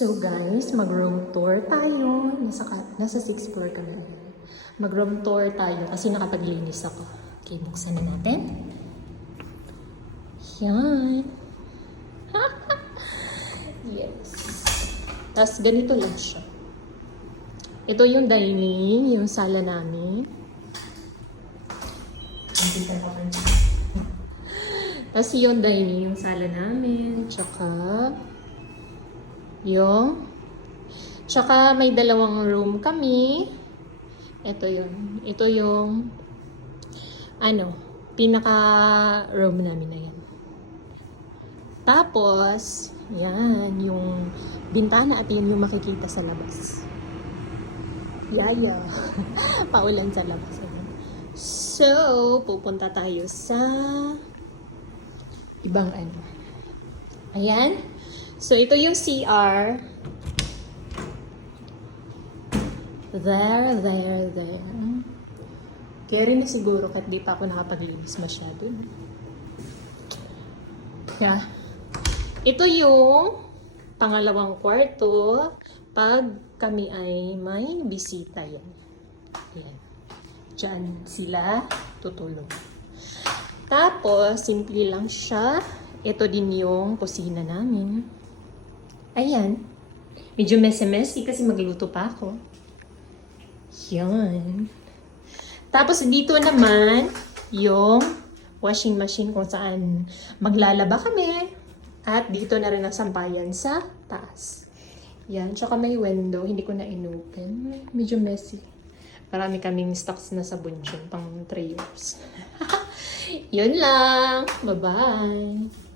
So guys, mag-room tour tayo. Nasa 6th floor kami. Mag-room tour tayo kasi nakapaglinis ako. Okay, buksan na natin. Yan. Yes. Tapos ganito lang siya. Ito yung dining, yung sala namin. Tapos yung dining, yung sala namin. Tsaka may dalawang room kami. Ito yun. Ito yung pinaka room namin na yan. Tapos, yan, yung bintana at yan yung makikita sa labas. Yaya. Paulan sa labas. Ayan. So, pupunta tayo sa ibang Ayan. So, ito yung CR. There. Kaya rin na siguro kahit di pa ako nakapaglinis masyado. Yeah. Ito yung pangalawang kwarto pag kami ay may bisita yan. Ayan. Diyan sila tutulog. Tapos, simple lang siya. Ito din yung kusina namin. Ayan. Medyo messy kasi magluto pa ako. Yan. Tapos, dito naman yung washing machine kung saan maglalaba kami. At dito na rin ang sampayan sa taas. Yan. Tsaka may window. Hindi ko na inopen. Medyo messy. Marami kaming stocks na sabon dyan. Pang 3 years. Yun lang. Bye-bye.